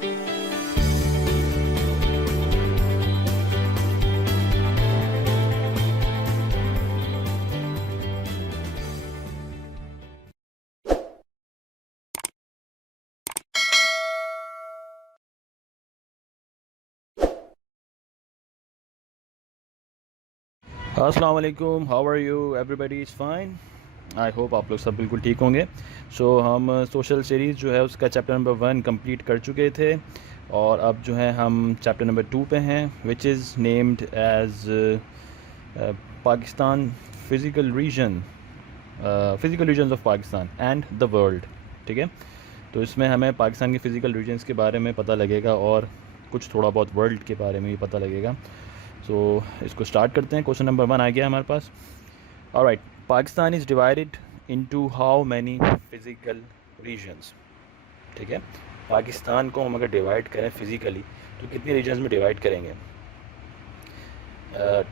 अस्सलाम वालेकुम, how are you? Everybody is fine. I hope आप लोग सब बिल्कुल ठीक होंगे। हम सोशल सीरीज़ जो है उसका चैप्टर नंबर 1 कंप्लीट कर चुके थे और अब जो है हम चैप्टर नंबर 2 पे हैं, which is named as Pakistan physical region, physical regions of Pakistan and the world. ठीक है, तो इसमें हमें पाकिस्तान के फ़िज़िकल रीजन्स के बारे में पता लगेगा और कुछ थोड़ा बहुत वर्ल्ड के बारे में भी पता लगेगा। इसको स्टार्ट करते हैं। क्वेश्चन नंबर 1 आ गया हमारे पास। Alright, Pakistan is divided into how many physical regions. ठीक है, पाकिस्तान को हम अगर डिवाइड करें फिज़िकली तो कितने रीजन्स में डिवाइड करेंगे?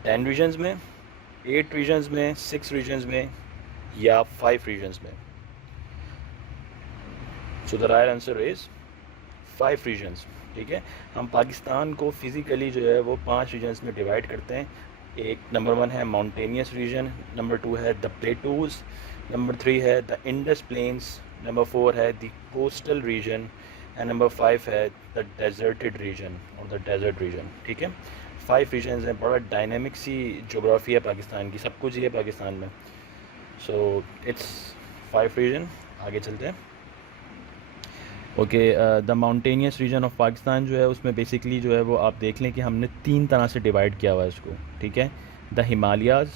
10 रीजन्स में, 8 रीजन्स में, 6 रीजन्स में या 5 रीजन्स में? So the right answer is 5 regions. ठीक है, हम पाकिस्तान को फिज़िकली जो है वो 5 रीजन्स में डिवाइड करते हैं। एक नंबर 1 है माउंटेनियस रीजन, नंबर 2 है द प्लेटूज़, नंबर 3 है द इंडस प्लेन्स, नंबर 4 है the coastal region and number 5 है द डेजर्टेड रीजन और द डेजर्ट रीजन। ठीक है, 5 रीजन्स हैं। बड़ा डायनेमिक सी जोग्राफी है पाकिस्तान की, सब कुछ ही है पाकिस्तान में। So it's 5 region. आगे चलते हैं। Okay, the mountainous region of Pakistan जो है उसमें बेसिकली जो है वो आप देख लें कि हमने 3 तरह से डिवाइड किया हुआ है इसको। ठीक है, द हिमालयाज़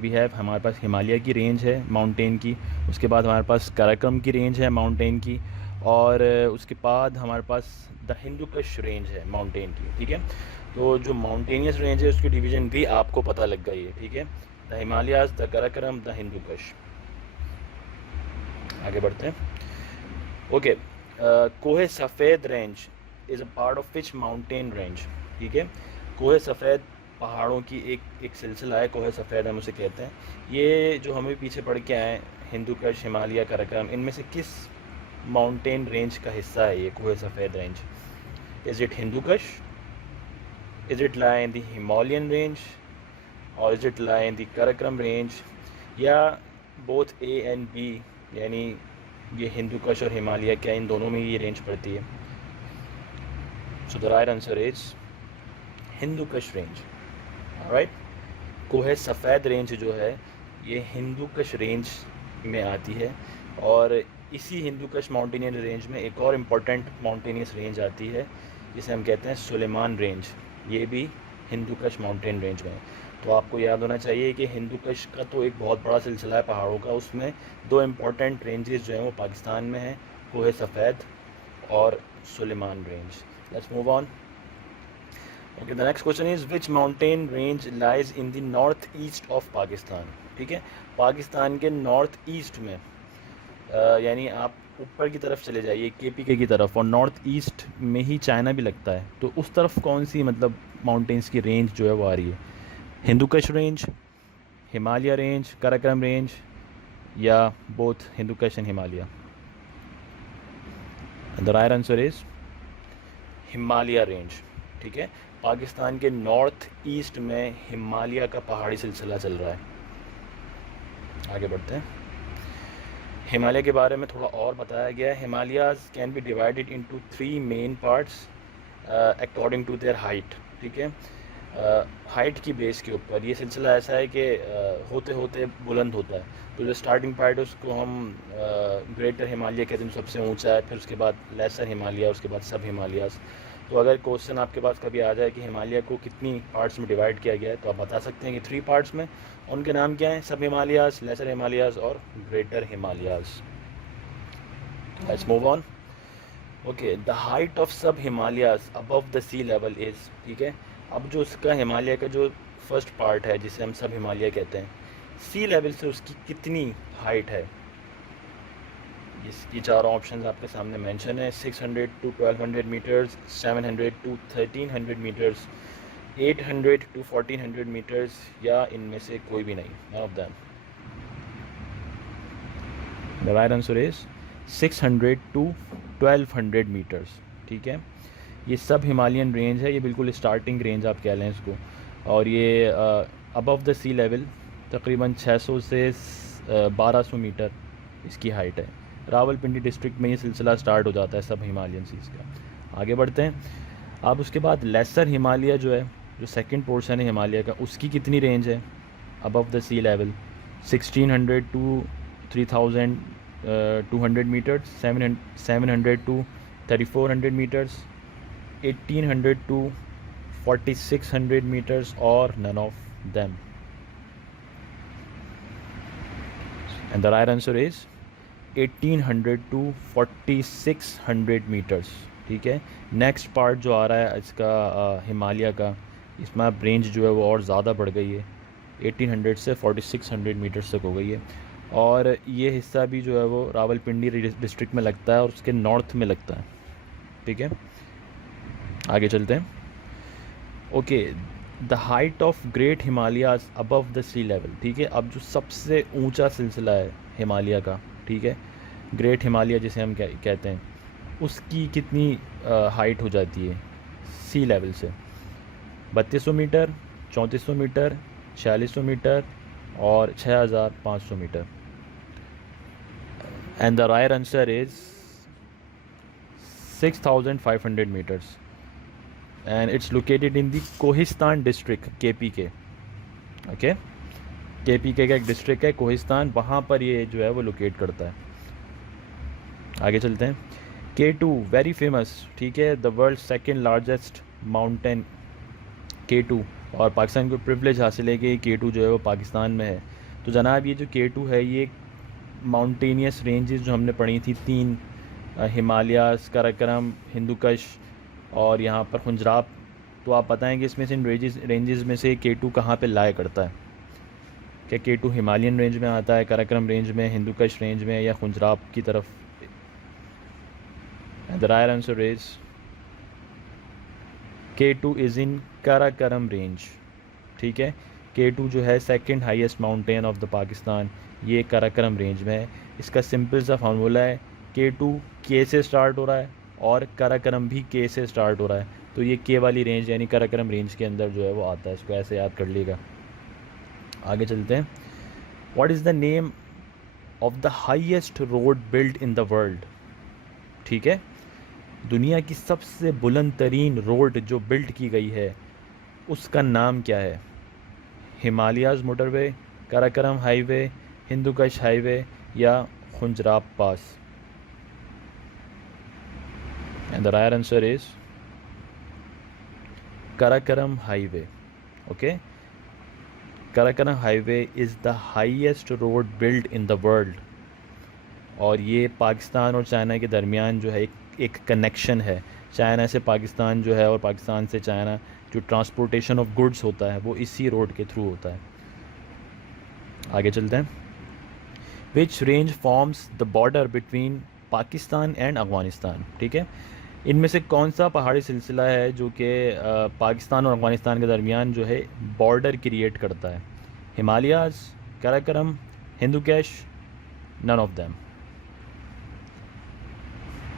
वी हैव, हमारे पास हिमालय की रेंज है माउंटेन की, उसके बाद हमारे पास काराकोरम की रेंज है माउंटेन की, और उसके बाद हमारे पास द हिंदू कुश रेंज है माउंटेन की। ठीक है, तो जो माउंटेनियस रेंज है उसकी डिवीज़न भी आपको पता लग गई है। ठीक है, the Himalayas, the Karakoram, the Hindu Kush. आगे बढ़ते हैं। Okay, Kohe Safed range is a part of which mountain range? ठीक है, कोहे सफ़ेद पहाड़ों की एक सिलसिला है, कोहे सफ़ेद हम उसे कहते हैं। ये जो हमें पीछे पढ़ के आए, हिंदू कुश, हिमालय, काराकोरम, इनमें से किस माउंटेन रेंज का हिस्सा है ये Kohe Safed range? Is it Hindu Kush, is it lie in the Himalayan range, और is it lie in the Karakoram range, या बोथ ए एंड बी, यानी ये हिंदू कुश और हिमालय, क्या इन दोनों में ये रेंज पड़ती है? So the right answer is Hindu Kush range. Right, कोहे सफ़ेद रेंज जो है ये हिंदू कुश रेंज में आती है, और इसी हिंदू कुश माउंटेनियस रेंज में एक और इम्पॉर्टेंट माउंटेनियस रेंज आती है जिसे हम कहते हैं सुलेमान रेंज। ये भी हिंदू कुश माउंटेन रेंज में है। तो आपको याद होना चाहिए कि हिंदू कुश का तो एक बहुत बड़ा सिलसिला है पहाड़ों का, उसमें 2 इम्पॉर्टेंट रेंजेस जो हैं वो पाकिस्तान में हैं, कोहे सफ़ेद और Sulaiman range. Let's move on. Okay, the next question is which mountain range lies in the north east of Pakistan? ठीक है, पाकिस्तान के नॉर्थ ईस्ट में, यानी आप ऊपर की तरफ चले जाइए KPK की तरफ, और नॉर्थ ईस्ट में ही चाइना भी लगता है, तो उस तरफ कौन सी मतलब माउंटेन्स की रेंज जो है वो आ रही है? Hindu Kush range, Himalaya range, Karakoram range, या both Hindu Kush and Himalaya? The right answer is Himalaya range. ठीक है, पाकिस्तान के नॉर्थ ईस्ट में हिमालय का पहाड़ी सिलसिला चल रहा है। आगे बढ़ते हैं। हिमालय के बारे में थोड़ा और बताया गया है। Himalayas can be divided into 3 main parts according to their height. ठीक है, हाइट की बेस के ऊपर ये सिलसिला ऐसा है कि होते होते बुलंद होता है। तो जो स्टार्टिंग पार्ट है उसको हम ग्रेटर हिमालय कहते हैं, सबसे ऊंचा है, फिर उसके बाद लेसर हिमालय, उसके बाद सब हिमालयाज़। तो अगर क्वेश्चन आपके पास कभी आ जाए कि हिमालय को कितनी पार्ट्स में डिवाइड किया गया है, तो आप बता सकते हैं कि 3 पार्ट्स में। उनके नाम क्या हैं? सब हिमालयाज़, लेसर हिमालयाज़ और greater Himalayas. Let's move on. Okay, the height of sub Himalayas above the sea level is. ठीक है, अब जो उसका हिमालय का जो फर्स्ट पार्ट है जिसे हम सब हिमालय कहते हैं, सी लेवल से उसकी कितनी हाइट है? इसकी 4 ऑप्शंस आपके सामने मेंशन है। 600 to 1200 metres, 700 to 1300 metres, 800 to 1400 metres, या इनमें से कोई भी नहीं, none of them. The right answer is 600 to 1200 metres. ठीक है, ये सब हिमालयन रेंज है, ये बिल्कुल स्टार्टिंग रेंज आप कह लें इसको। और ये अबव द सी लेवल तकरीबन 600 से 1200 मीटर इसकी हाइट है। रावलपिंडी डिस्ट्रिक्ट में ये सिलसिला स्टार्ट हो जाता है सब हिमालयन सीज़ का। आगे बढ़ते हैं। अब उसके बाद लेसर हिमालय जो है, जो सेकंड पोर्शन है हिमालय का, उसकी कितनी रेंज है above the sea level? 1600 to 3200 metres, 700 to 3400 metres, 1800 to 4600 meters, or none of them? And the right answer is 1800 to 4600 meters। ठीक है। नेक्स्ट पार्ट जो आ रहा है इसका हिमालय का, इसमें अब रेंज जो है वो और ज़्यादा बढ़ गई है, 1800 से 4600 मीटर्स तक हो गई है। और ये हिस्सा भी जो है वो रावलपिंडी डिस्ट्रिक्ट में लगता है और उसके नॉर्थ में लगता है। ठीक है, आगे चलते हैं। Okay, the height of great Himalayas above the sea level. ठीक है, अब जो सबसे ऊंचा सिलसिला है हिमालय का, ठीक है, ग्रेट हिमालय जिसे हम कहते हैं, उसकी कितनी हाइट हो जाती है सी लेवल से? 3200 मीटर, 3400 मीटर, 4600 मीटर और 6500 metre. And the right answer is 6500 metres and it's located in the Kohistan district, KPK। Okay, KPK का एक डिस्ट्रिक्ट है कोहिस्तान, वहाँ पर ये जो है वो लोकेट करता है। आगे चलते हैं। K2 वेरी फेमस, ठीक है, the world second largest mountain K2, और पाकिस्तान को प्रिविलेज हासिल है कि K2 जो है वो पाकिस्तान में है। तो जनाब ये जो K2 है, ये माउंटेनियस रेंजेस जो हमने पढ़ी थी 3, हिमालयास, काराकोरम, हिंदुकश और यहाँ पर खुंजराब, तो आप बताएं कि इसमें से इन रेंजेस में से K2 कहाँ पे लाया करता है? क्या K2 हिमालयन रेंज में आता है, काराकोरम रेंज में, हिंदुकश रेंज में, या खुंजराब की तरफ? The right answer is K2 is in Karakoram range. ठीक है, K2 जो है second highest mountain of the Pakistan, ये काराकोरम रेंज में है। इसका सिंपल सा फार्मूला है, K2 K से स्टार्ट हो रहा है और काराकोरम भी K से स्टार्ट हो रहा है, तो ये K वाली रेंज यानी काराकोरम रेंज के अंदर जो है वो आता है। इसको ऐसे याद कर लीजिएगा। आगे चलते हैं। What is the name of the highest road built in the world? ठीक है, दुनिया की सबसे बुलंद तरीन रोड जो बिल्ट की गई है उसका नाम क्या है? Himalayas motorway, Karakoram highway, Hindukush highway या खुंजराब पास? And the right answer is Karakoram Highway. Okay, Karakoram Highway is the highest road built in the world। और ये पाकिस्तान और चाइना के दरमियान जो है एक कनेक्शन है। चाइना से पाकिस्तान जो है और पाकिस्तान से चाइना, जो ट्रांसपोर्टेशन ऑफ गुड्स होता है वो इसी रोड के थ्रू होता है। आगे चलते हैं। Which range forms the border between Pakistan and Afghanistan? ठीक है, इनमें से कौन सा पहाड़ी सिलसिला है जो कि पाकिस्तान और अफगानिस्तान के दरमियान जो है बॉर्डर क्रिएट करता है? Himalayas, Karakoram, Hindukush, none of them.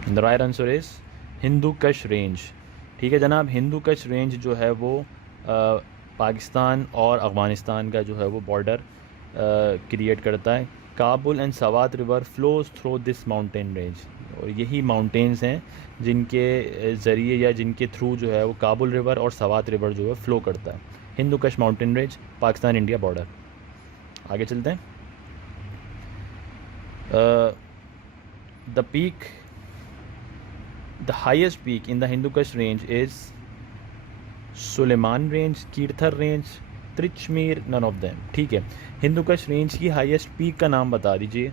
The right answer is Hindukush range. ठीक है जनाब, हिंदुकश रेंज जो है वो पाकिस्तान और अफगानिस्तान का जो है वो बॉर्डर क्रिएट करता है। Kabul and Swat river flows through this mountain range, और यही माउंटेन्स हैं जिनके ज़रिए या जिनके थ्रू जो है वो काबुल रिवर और सवात रिवर जो है फ़्लो करता है। Hindukush mountain range, Pakistan India border. आगे चलते हैं। The peak, the highest peak in the Hindukush range is Sulaiman range, Kirthar range, Tirichmir, none of them. ठीक है, हिंदुकश रेंज की हाईएस्ट पीक का नाम बता दीजिए।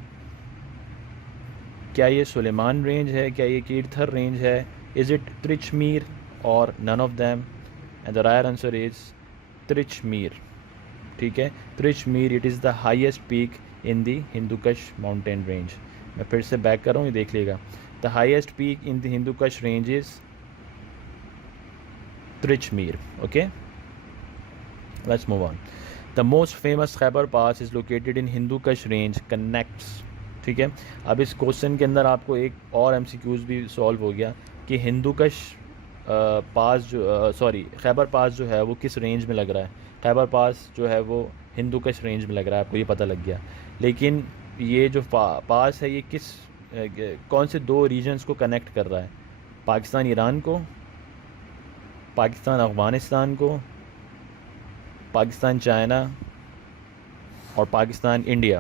क्या ये सुलेमान रेंज है, क्या ये कीर्थर रेंज है, इज़ इट त्रिचमीर और none of them? And the right answer is Tirichmir. ठीक है, Tirichmir it is the highest peak in the Hindukush mountain range. मैं फिर से बैक कर रहा हूँ, ये देख लेगा। The highest peak in the Hindukush range is Tirichmir. Okay, let's move on. The most famous Khyber pass is located in Hindukush range connects. ठीक है, अब इस क्वेश्चन के अंदर आपको एक और MCQs भी सॉल्व हो गया कि हिंदुकश पास जो खैबर पास जो है वो किस रेंज में लग रहा है। खैबर पास जो है वो हिंदुकुश रेंज में लग रहा है, आपको ये पता लग गया। लेकिन ये जो पास है ये कौन से दो रीजन्स को कनेक्ट कर रहा है? पाकिस्तान ईरान को, पाकिस्तान अफ़गानिस्तान को, पाकिस्तान चाइना और Pakistan India.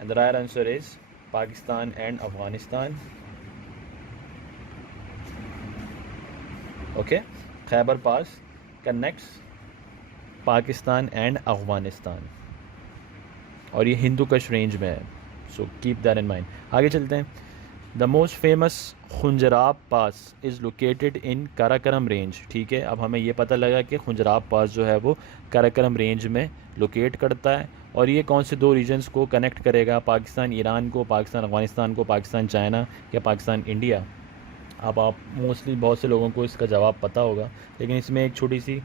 And the right answer is Pakistan and Afghanistan. Okay, Khyber pass connects Pakistan and Afghanistan और ये हिंदुकुश रेंज में है। So keep that in mind. आगे चलते हैं। The most famous Khunjerab pass is located in Karakoram range. ठीक है, अब हमें ये पता लगा कि खुंजराब पास जो है वो काराकोरम रेंज में लोकेट करता है और ये कौन से दो रीजन्स को कनेक्ट करेगा? पाकिस्तान ईरान को, पाकिस्तान अफ़गानिस्तान को, पाकिस्तान चाइना या पाकिस्तान इंडिया। अब आप मोस्टली बहुत से लोगों को इसका जवाब पता होगा, लेकिन इसमें एक छोटी सी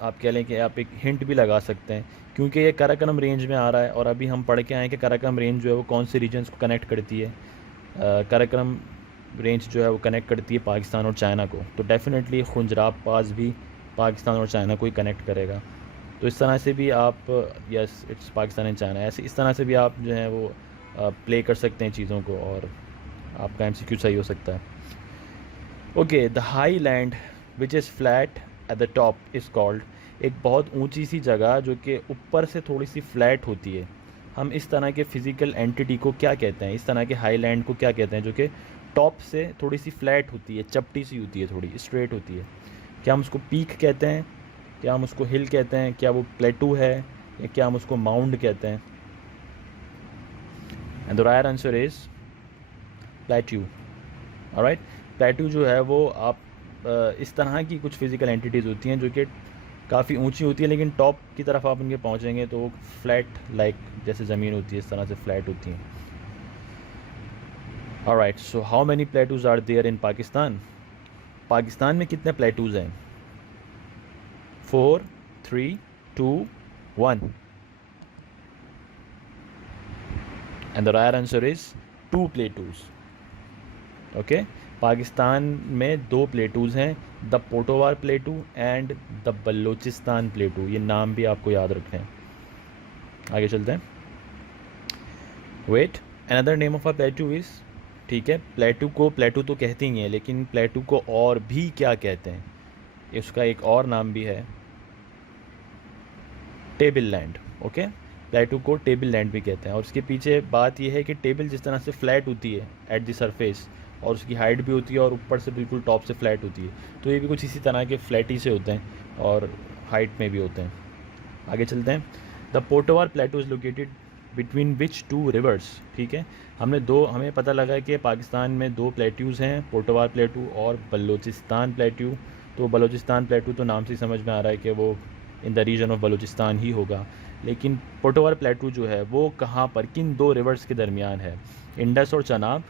आप कह लें कि आप एक हिंट भी लगा सकते हैं, क्योंकि ये काराकोरम रेंज में आ रहा है और अभी हम पढ़ के आए कि काराकोरम रेंज जो है वो कौन से रीजन्स को कनेक्ट करती है। काराकोरम रेंज जो है वो कनेक्ट करती है पाकिस्तान और चाइना को, तो डेफिनेटली खुंजराब पास भी पाकिस्तान और चाइना को ही कनेक्ट करेगा। तो इस तरह से भी आप yes it's Pakistan and China, ऐसे इस तरह से भी आप जो है वो प्ले कर सकते हैं चीज़ों को और आपका MCQ सही हो सकता है। Okay, the high land which is flat at the top is called. एक बहुत ऊंची सी जगह जो कि ऊपर से थोड़ी सी फ्लैट होती है, हम इस तरह के फिज़िकल एंटिटी को क्या कहते हैं? इस तरह के हाई लैंड को क्या कहते हैं जो कि टॉप से थोड़ी सी फ्लैट होती है, चपटी सी होती है, थोड़ी स्ट्रेट होती है? क्या हम उसको पीक कहते हैं, क्या हम उसको हिल कहते हैं, क्या वो प्लेटू है या क्या हम उसको माउंड कहते हैं? And the right answer is plateau. Alright, plateau जो है वो आप इस तरह की कुछ फिज़िकल एंटिटीज़ होती हैं जो कि काफ़ी ऊंची होती है, लेकिन टॉप की तरफ आप उनके पहुंचेंगे तो वो फ्लैट लाइक जैसे ज़मीन होती है इस तरह से फ्लैट होती हैं। Alright, so how many plateaus are there in Pakistan? Pakistan में कितने प्लेटूज़ हैं? 4, 3, 2, 1 and the right answer is 2 plateaus. Okay, Pakistan में 2 प्लेटूज़ हैं, the Potwar plateau and the Balochistan plateau. ये नाम भी आपको याद रखने हैं। आगे चलते हैं। Wait, another name of a plateau is. ठीक है, प्लेटू को प्लेटू तो कहते ही हैं, लेकिन प्लेटू को और भी क्या कहते हैं? इसका एक और नाम भी है, टेबल लैंड। ओके, प्लेटू को टेबल लैंड भी कहते हैं और उसके पीछे बात यह है कि टेबल जिस तरह से फ्लैट होती है एट द सरफेस और उसकी हाइट भी होती है और ऊपर से बिल्कुल टॉप से फ्लैट होती है, तो ये भी कुछ इसी तरह के फ्लैट ही से होते हैं और हाइट में भी होते हैं। आगे चलते हैं। The Potwar plateau is located between which 2 rivers. ठीक है, हमें पता लगा कि पाकिस्तान में 2 प्लेट्यूज़ हैं, पोटोवार प्लेटू और बलोचिस्तान प्लेटू। तो बलोचिस्तान प्लेटू तो नाम से समझ में आ रहा है कि वो in the region of Balochistan ही होगा, लेकिन पोटोवार प्लेटू जो है वो कहाँ पर, किन 2 रिवर्स के दरमियान है? इंडस और Chenab,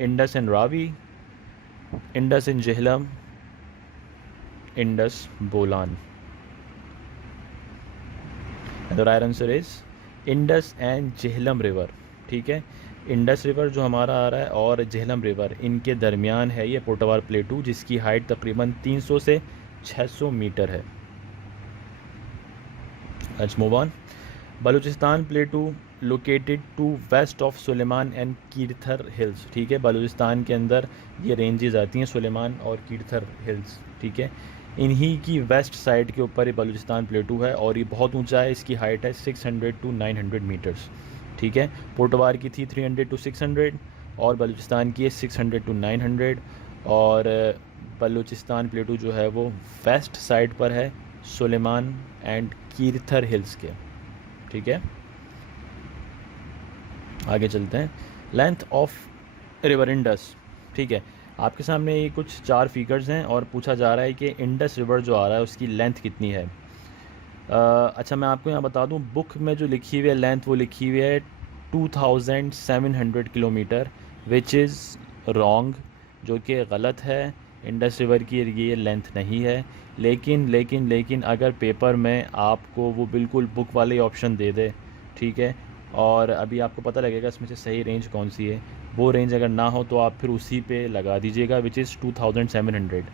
Indus and Ravi, Indus and Jhelum, Indus Bolan. The right answer is Indus and Jhelum river. ठीक है, इंडस रिवर जो हमारा आ रहा है और जेहलम रिवर, इनके दरमियान है ये पोटोवार प्लेटू, जिसकी हाइट तकरीबन 300 से 600 मीटर है। Let's move on. Balochistan plateau located to west of Sulaiman and Kirthar hills. ठीक है, बलूचिस्तान के अंदर ये रेंजेस आती हैं, सुलेमान और कीरथर हिल्स। ठीक है, इन्हीं की वेस्ट साइड के ऊपर ये बलूचिस्तान प्लेटू है और ये बहुत ऊंचा है, इसकी हाइट है 600 to 900 मीटर्स। ठीक है, पोटवार की थी 300 to 600 और बलूचिस्तान की है 600 to 900। और बलूचिस्तान प्लेटू जो है वो वेस्ट साइड पर है सुलेमान एंड कीरथर हिल्स के। ठीक है, आगे चलते हैं। Length of river Indus. ठीक है, आपके सामने ये कुछ 4 फिगर्स हैं और पूछा जा रहा है कि इंडस रिवर जो आ रहा है उसकी लेंथ कितनी है। अच्छा, मैं आपको यहाँ बता दूँ, बुक में जो लिखी हुई है लेंथ वो लिखी हुई है 2700 किलोमीटर, विच इज़ रॉन्ग, जो कि गलत है। इंडस रिवर की ये लेंथ नहीं है, लेकिन अगर पेपर में आपको वो बिल्कुल बुक वाले ऑप्शन दे दे, ठीक है, और अभी आपको पता लगेगा इसमें से सही रेंज कौन सी है। वो रेंज अगर ना हो तो आप फिर उसी पे लगा दीजिएगा, विच इज़ 2700।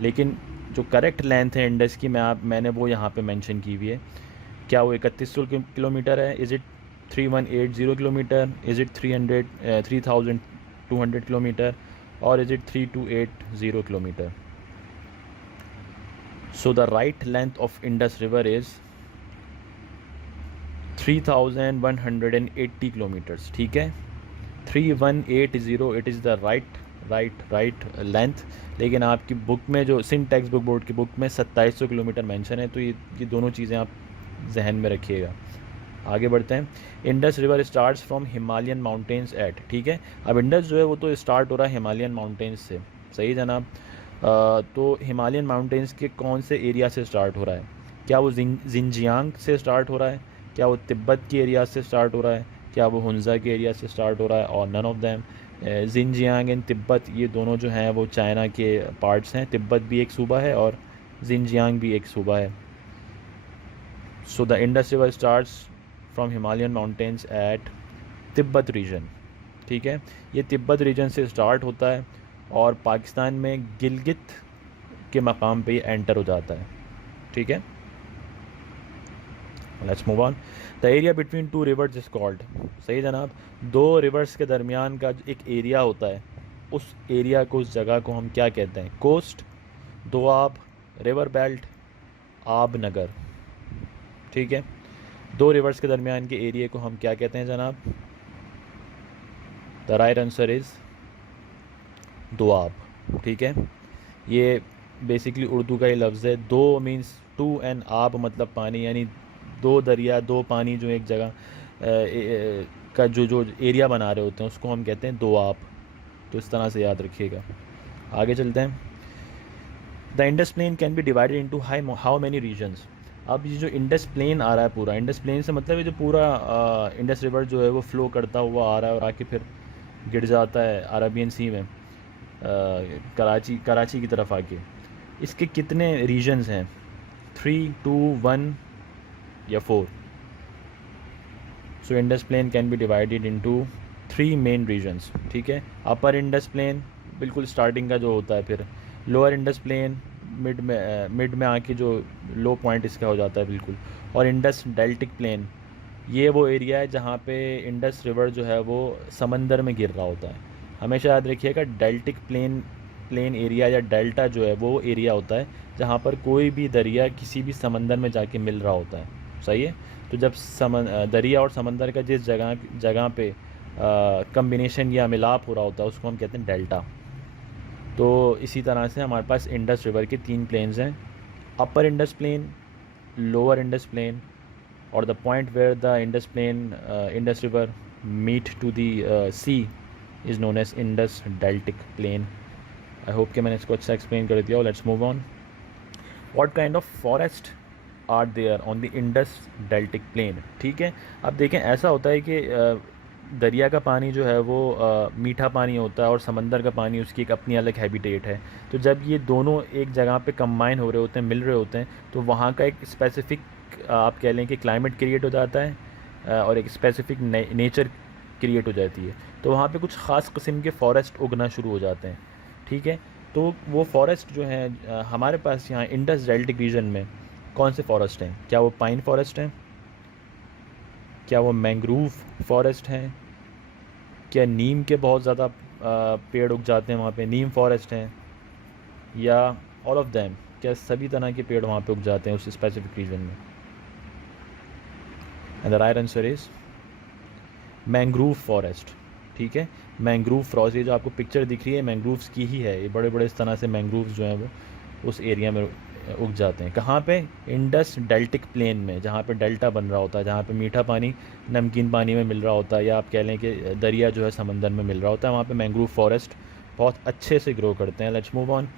लेकिन जो करेक्ट लेंथ है इंडस की मैंने वो यहाँ पे मेंशन की हुई है। क्या वो 3100 किलोमीटर है? Is it 3180 kilometre? Is it 3200 kilometre? और is it 3280 kilometre? So the right length of Indus river is 3180 kilometres, ठीक है। 3180, it is the right length. लेकिन आपकी बुक में जो सिंध टेक्स्ट बुक बोर्ड की बुक में 2700 किलोमीटर मेंशन है, तो ये दोनों चीज़ें आप जहन में रखिएगा। आगे बढ़ते हैं। Indus river starts from Himalayan mountains at, ठीक है। अब इंडस जो है वो तो स्टार्ट हो रहा है हिमालयन माउंटेन्स से, सही जनाब। तो हिमालयन माउंटेन्स के कौन से एरिया से स्टार्ट हो रहा है? क्या वो जिंजियांग से स्टार्ट हो रहा है? क्या वो तिब्बत के एरिया से स्टार्ट हो रहा है? क्या वो हुंजा के एरिया से स्टार्ट हो रहा है? और none of them. Xinjiang and Tibet ये दोनों जो हैं वो चाइना के पार्ट्स हैं। तिब्बत भी एक सूबा है और जिंजियांग भी एक सूबा है। So the Indus river starts from Himalayan mountains at Tibet region, ठीक है। ये तिब्बत रीजन से स्टार्ट होता है और पाकिस्तान में गिलगित के मकाम पे ये एंटर हो जाता है, ठीक है। Let's move on. The area between two reverse is called, सही जनाब। दो रिवर्स के दरमियान का एक एरिया होता है, उस एरिया को, उस जगह को हम क्या कहते हैं? कोस्ट, दोआब, रिवर बेल्ट, आब नगर, ठीक है। दो रिवर्स के दरमियान के एरिया को हम क्या कहते हैं जनाब? The right answer is Doab, ठीक है। ये बेसिकली उर्दू का ही लफ्ज़ है। दो मीन्स टू एंड आब मतलब पानी, यानी दो दरिया, दो पानी जो एक जगह का जो एरिया बना रहे होते हैं उसको हम कहते हैं दोआब। तो इस तरह से याद रखिएगा। आगे चलते हैं। The Indus plain can be divided into how many regions. अब ये जो इंडस प्लेन आ रहा है पूरा, इंडस प्लेन से मतलब ये जो पूरा इंडस रिवर जो है वो फ्लो करता हुआ आ रहा है और आके फिर गिर जाता है अरबियन सी में, कराची की तरफ आके। इसके कितने रीजन्स हैं? 3, 2, 1 या 4? So Indus plain can be divided into 3 main regions, ठीक है। अपर इंडस प्लेन बिल्कुल स्टार्टिंग का जो होता है, फिर लोअर इंडस प्लेन मिड में आके जो लो पॉइंट इसका हो जाता है बिल्कुल, और इंडस डेल्टिक प्लेन, ये वो एरिया है जहाँ पे इंडस रिवर जो है वो समंदर में गिर रहा होता है। हमेशा याद रखिएगा, डेल्टिक प्लेन एरिया या डेल्टा जो है वो एरिया होता है जहाँ पर कोई भी दरिया किसी भी समंदर में जाके मिल रहा होता है, सही है। तो जब दरिया और समंदर का जिस जगह पे कम्बिनेशन या मिलाप हो रहा होता है उसको हम कहते हैं डेल्टा। तो इसी तरह से हमारे पास इंडस रिवर के 3 प्लेन्स हैं, upper Indus plain, lower Indus plain, और the point where the Indus river meet to the sea is known as Indus deltaic plain. I hope कि मैंने इसको अच्छा एक्सप्लेन कर दिया। Let's move on. What kind of forest are there on the Indus deltaic plain, ठीक है। अब देखें, ऐसा होता है कि दरिया का पानी जो है वो मीठा पानी होता है और समंदर का पानी उसकी एक अपनी अलग हैबिटेट है। तो जब ये दोनों एक जगह पे कंबाइन हो रहे होते हैं, मिल रहे होते हैं, तो वहाँ का एक स्पेसिफ़िक आप कह लें कि क्लाइमेट क्रिएट हो जाता है और एक स्पेसिफ़िक नेचर क्रिएट हो जाती है। तो वहाँ पे कुछ ख़ास किस्म के फॉरेस्ट उगना शुरू हो जाते हैं, ठीक है। तो वो फॉरेस्ट जो हैं हमारे पास यहाँ इंडस डेल्टिक रीजन में कौन से फॉरेस्ट हैं? क्या वो पाइन फॉरेस्ट हैं? क्या वो मैंग्रोव फॉरेस्ट हैं? क्या नीम के बहुत ज़्यादा पेड़ उग जाते हैं वहाँ पे, नीम फॉरेस्ट हैं? या ऑल ऑफ दैम, क्या सभी तरह के पेड़ वहाँ पे उग जाते हैं उस स्पेसिफिक रीजन में? And the right answer is mangrove forest, ठीक है। मैंग्रोव फॉरेस्ट, ये जो आपको पिक्चर दिख रही है मैंग्रोव्स की ही है। ये बड़े बड़े इस तरह से मैंग्रोव्स जो हैं वो उस एरिया में उग जाते हैं। कहाँ पे? इंडस डेल्टिक प्लेन में, जहाँ पे डेल्टा बन रहा होता है, जहाँ पे मीठा पानी नमकीन पानी में मिल रहा होता है, या आप कह लें कि दरिया जो है समंदर में मिल रहा होता है, वहाँ पे मैंग्रोव फॉरेस्ट बहुत अच्छे से ग्रो करते हैं। Let's move on.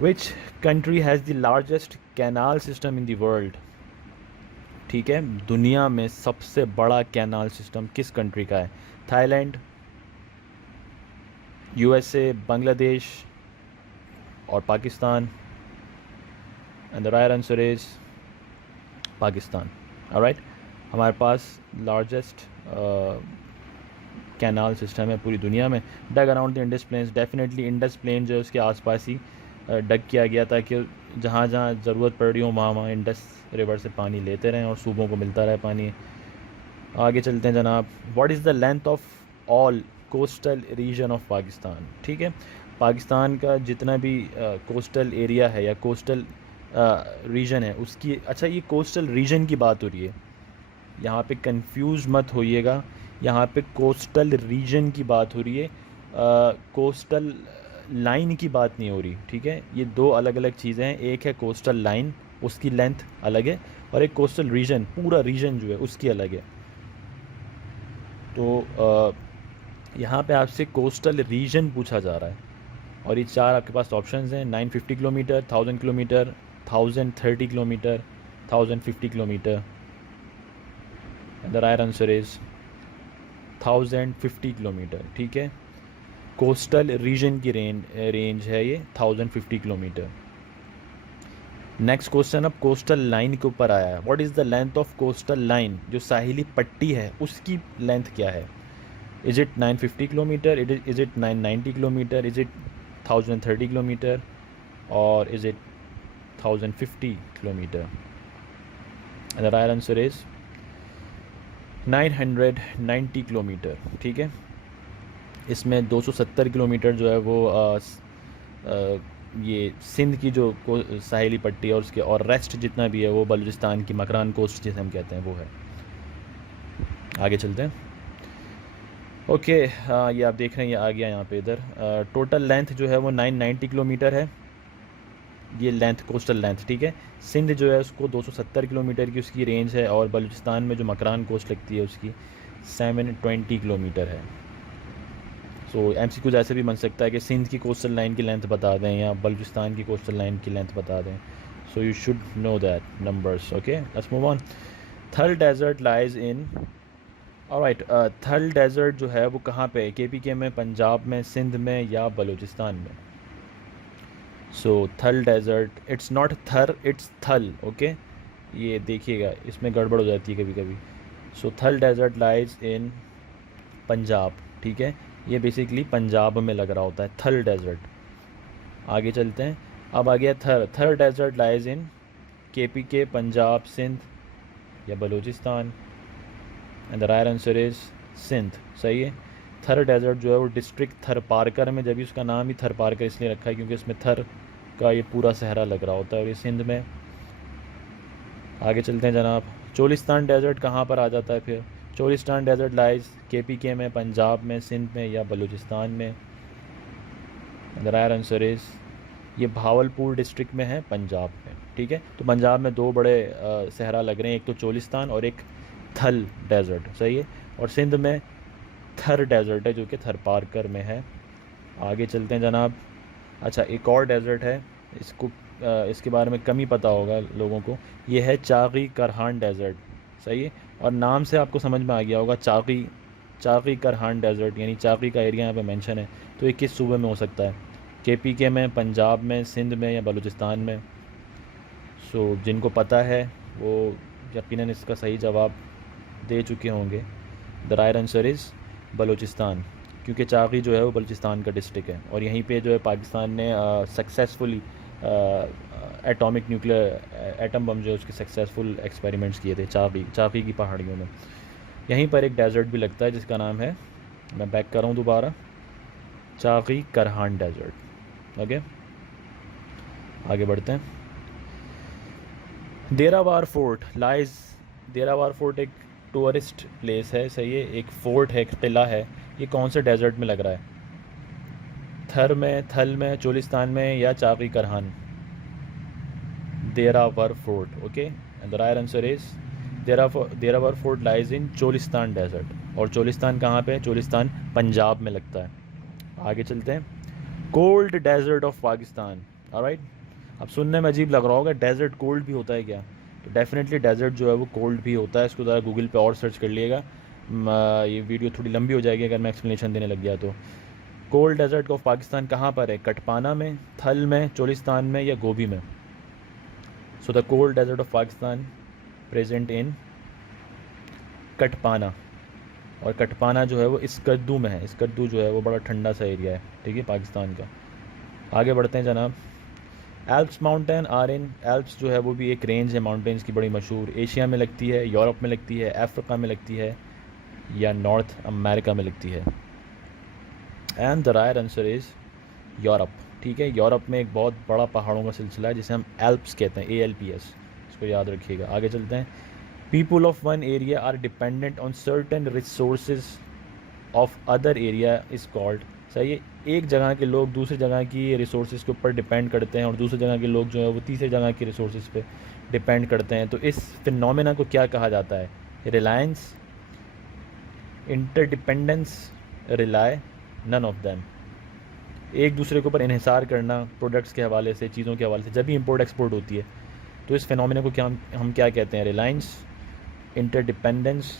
Which country has the largest canal system in the world, ठीक है। दुनिया में सबसे बड़ा कैनाल सिस्टम किस कंट्री का है? थाईलैंड, यूएसए, बांग्लादेश और Pakistan. And the right answer is Pakistan. Alright, हमारे पास लार्जेस्ट कैनाल सिस्टम है पूरी दुनिया में। Dug around the Indus plains, definitely Indus plain जो है उसके आसपास ही डग किया गया ताकि जहाँ जहाँ ज़रूरत पड़ रही हो वहाँ वहाँ इंडस रिवर से पानी लेते रहें और सूबों को मिलता रहे पानी। आगे चलते हैं जनाब। What is the length of all coastal region of Pakistan. ठीक है, पाकिस्तान का जितना भी कोस्टल एरिया है या कोस्टल रीजन है उसकी, अच्छा ये कोस्टल रीजन की बात हो रही है, यहाँ पे कंफ्यूज मत होइएगा, यहाँ पे कोस्टल रीजन की बात हो रही है, कोस्टल लाइन की बात नहीं हो रही। ठीक है, ये दो अलग अलग चीज़ें हैं, एक है कोस्टल लाइन उसकी लेंथ अलग है और एक कोस्टल रीजन पूरा रीजन जो है उसकी अलग है। तो यहाँ पे आपसे कोस्टल रीजन पूछा जा रहा है और ये चार आपके पास ऑप्शंस हैं, 950 kilometre, 1000 kilometre, 1030 kilometre, 1050 kilometre. The right answer is 1050 kilometre. ठीक है, कोस्टल रीजन की रेंज है ये 1050 किलोमीटर। नेक्स्ट क्वेश्चन अब कोस्टल लाइन के ऊपर आया है। What is the length of coastal line, जो साहिली पट्टी है उसकी लेंथ क्या है। Is it 950 kilometre, is it 990 kilometre, is it 1030 kilometre और is it 1050 kilometre. The right answer is 990 kilometre. ठीक है, इसमें 270 किलोमीटर जो है वो ये सिंध की जो साहिली पट्टी है और उसके, और रेस्ट जितना भी है वो बलूचिस्तान की मकरान कोस्ट जिसे हम कहते हैं वो है। आगे चलते हैं। ओके, ये आप देख रहे हैं ये आ गया यहाँ पे इधर। टोटल लेंथ जो है वो 990 किलोमीटर है, ये लेंथ कोस्टल लेंथ। ठीक है, सिंध जो है उसको 270 किलोमीटर की उसकी रेंज है और बलूचिस्तान में जो मकरान कोस्ट लगती है उसकी 720 किलोमीटर है। सो MCQ जैसे भी बन सकता है कि सिंध की कोस्टल लाइन की लेंथ बता दें या बलूचिस्तान की कोस्टल लाइन की लेंथ बता दें। So you should know that numbers. Okay, let's move on. थल डेजर्ट लाइज इन, ऑलराइट, थल डेजर्ट जो है वो कहाँ पे है, KPK में, पंजाब में, सिंध में या बलूचिस्तान में। सो थल डेजर्ट, इट्स नॉट थर, इट्स थल। ओके, ये देखिएगा इसमें गड़बड़ हो जाती है कभी कभी। सो थल डेजर्ट लाइज इन पंजाब। ठीक है, ये बेसिकली पंजाब में लग रहा होता है थल डेजर्ट। आगे चलते हैं। अब आ गया Thar. Thar desert lies in KPK, Punjab, Sindh या Balochistan. And the right answer is Sindh. सही है, थर डेजर्ट जो है वो डिस्ट्रिक्ट थरपारकर में, जब भी उसका नाम ही थरपारकर इसलिए रखा है क्योंकि इसमें थर का ये पूरा सहरा लग रहा होता है और ये सिंध में। आगे चलते हैं जनाब। चोलिस्तान डेजर्ट कहाँ पर आ जाता है फिर। चोलिस्तान डेजर्ट लाइज KPK में, पंजाब में, सिंध में या बलूचिस्तान में। द राइट आंसर इज़ ये भावलपुर डिस्ट्रिक्ट में है, पंजाब में। ठीक है, तो पंजाब में दो बड़े सहरा लग रहे हैं, एक तो चोलिस्तान और एक थल डेजर्ट। सही है, और सिंध में थर डेजर्ट है जो कि थरपारकर में है। आगे चलते हैं जनाब। अच्छा, एक और डेजर्ट है, इसको इसके बारे में कम ही पता होगा लोगों को, ये है चागी करहान डेजर्ट। सही है, और नाम से आपको समझ में आ गया होगा चागी करहान डेजर्ट, यानी चागी का एरिया यहाँ पे मेंशन है। तो ये किस सूबे में हो सकता है, KPK में, पंजाब में, सिंध में या बलूचिस्तान में। सो जिनको पता है वो यकीनन इसका सही जवाब दे चुके होंगे। The right answer is Balochistan, क्योंकि चागी जो है वो बलूचिस्तान का डिस्ट्रिक्ट है और यहीं पे जो है पाकिस्तान ने successfully atomic nuclear atom bomb जो है उसके सक्सेसफुल एक्सपेरिमेंट्स किए थे चागी की पहाड़ियों में। यहीं पर एक डेजर्ट भी लगता है जिसका नाम है, मैं बैक कर रहा हूँ दोबारा, चागी करहान डेजर्ट। ओके, आगे बढ़ते हैं। देरावार फोर्ट लाइज, देरावार फोर्ट एक टूरिस्ट प्लेस है। सही है, एक फोर्ट है, एक किला है, ये कौन से डेजर्ट में लग रहा है, थर में, थल में, चोलिस्तान में या Chagai Kharan. Derawar fort. Okay, and the right answer is Derawar fort lies in Cholistan desert. और चोलिस्तान कहाँ पे है, चोलिस्तान पंजाब में लगता है। आगे चलते हैं। Cold desert of Pakistan. Alright, अब सुनने में अजीब लग रहा होगा, डेजर्ट कोल्ड भी होता है क्या, तो डेफिनेटली डेजर्ट जो है वो कोल्ड भी होता है। इसको ज़रा गूगल पे और सर्च कर लिएगा, ये वीडियो थोड़ी लंबी हो जाएगी अगर मैं एक्सप्लेनेशन देने लग गया तो। कोल्ड डेजर्ट ऑफ पाकिस्तान कहाँ पर है, कटपाना में, थल में, चोलिस्तान में या गोभी में। So the cold desert of Pakistan present in Katpana. और कटपाना जो है वो स्कर्दू में है। स्कर्दू जो है वो बड़ा ठंडा सा एरिया है, ठीक है, पाकिस्तान का। आगे बढ़ते हैं जनाब। Alps mountain are in, Alps जो है वो भी एक रेंज है माउंटेन्स की बड़ी मशहूर। एशिया में लगती है, यूरोप में लगती है, अफ्रीका में लगती है, या नॉर्थ अमेरिका में लगती है। And the right answer is Europe, ठीक है। यूरोप में एक बहुत बड़ा पहाड़ों का सिलसिला है जिसे हम एल्प्स कहते हैं, ALPS, इसको याद रखिएगा। आगे चलते हैं। People of one area are dependent on certain resources of other area is called. सही है, एक जगह के लोग दूसरी जगह की रिसोर्सेज के ऊपर डिपेंड करते हैं और दूसरी जगह के लोग जो है वो तीसरी जगह की रिसोर्सेज पे डिपेंड करते हैं। तो इस फिनोमेना को क्या कहा जाता है? Reliance, interdependence, rely, none of them. एक दूसरे के ऊपर इन्हिसार करना प्रोडक्ट्स के हवाले से, चीज़ों के हवाले से, जब भी इंपोर्ट एक्सपोर्ट होती है तो इस फिनोमेना को क्या हम क्या कहते हैं? रिलायंस, इंटरडिपेंडेंस,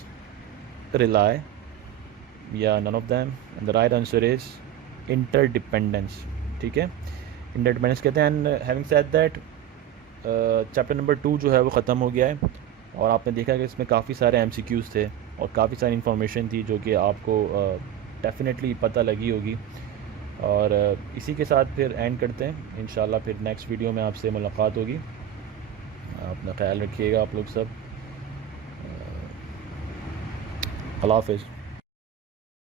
रिलाय, या none of them. And the right answer is interdependence, ठीक है, इंटरडिपेंडेंस कहते हैं। And having said that, chapter number 2 जो है वो ख़त्म हो गया है और आपने देखा कि इसमें काफ़ी सारे MCQs थे और काफ़ी सारी इन्फॉर्मेशन थी जो कि आपको डेफिनेटली पता लगी होगी। और इसी के साथ फिर एंड करते हैं इंशाल्लाह। फिर नेक्स्ट वीडियो में आपसे मुलाकात होगी। अपना ख्याल रखिएगा आप लोग सब। अल्लाह हाफ़िज़।